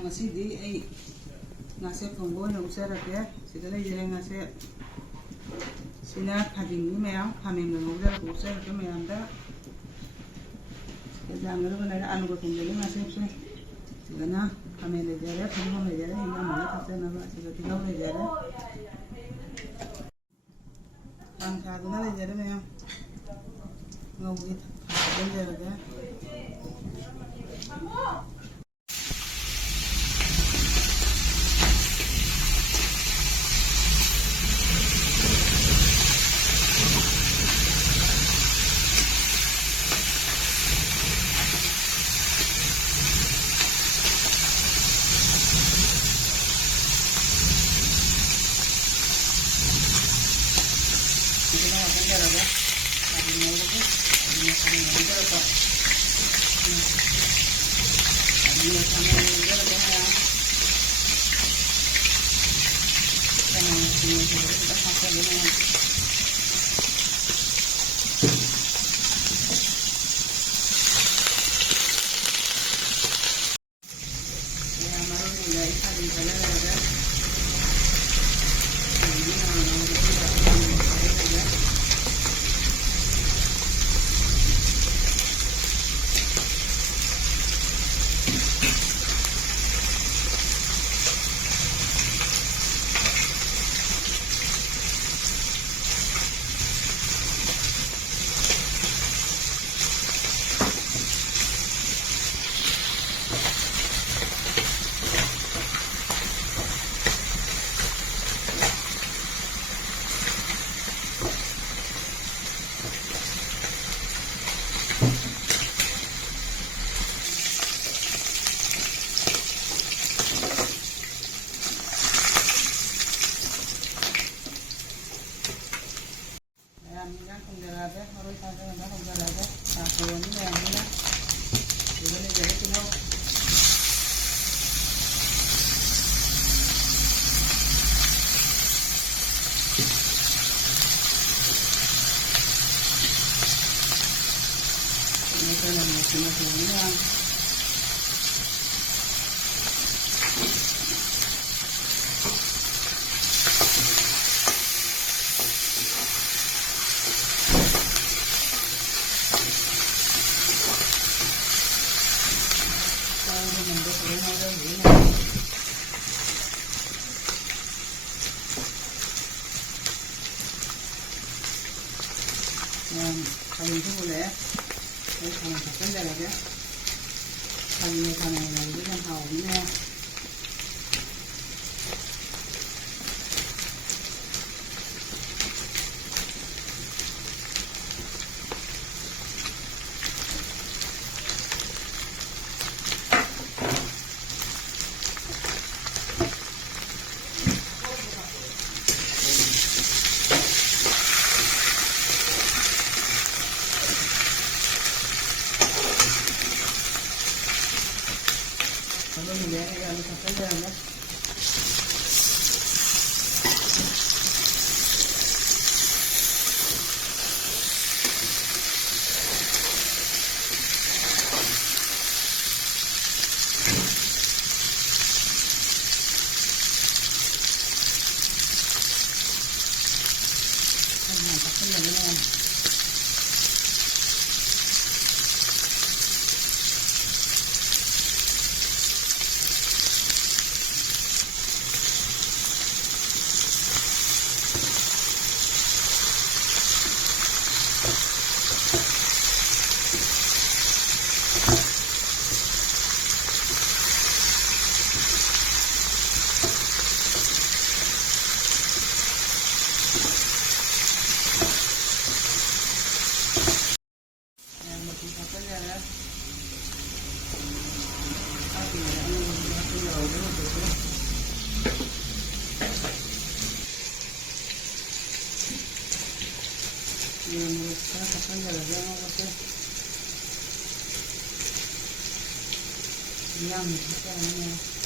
ngasidi ay ngase thongbo na usarake sida leijere ngase sina khadingni mayam khameng ngawjar usarake mayam da sida jangalo bana alu ko thongele ngase se sida na khameng lejare thongbo lejare inga mala thase na ba sida tigaw lejare pan khaduna lejare mayam ngawgi lejare da 가진 수분에 이렇게 섞은다라게 가진의 간에는 이런 다 없네. 양이 진짜 많네요.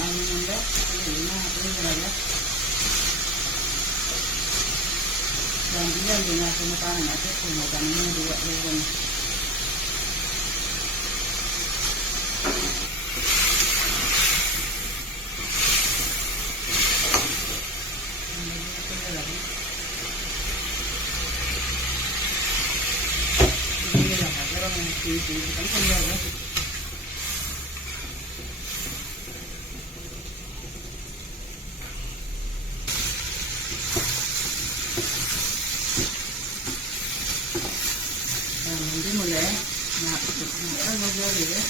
Anunya ini berada dan dia dengan semua itu semua ini dua bulan ini lah kalau yang kan senjata nanti mulai nak ngajar ya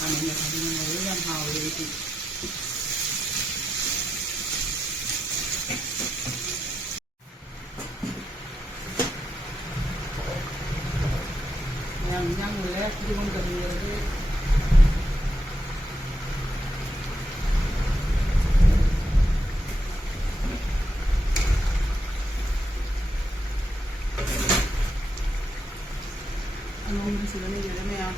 kami nak mulai yang hal itu yang mulai di mana dia Anong sila ni jadi maya.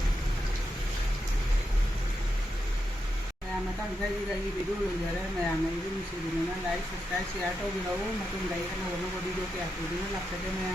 Maya mata lagi video jadi maya ini mesti di mana like subscribe share atau video macam dari kan orang body do ke aku di mana laksa maya.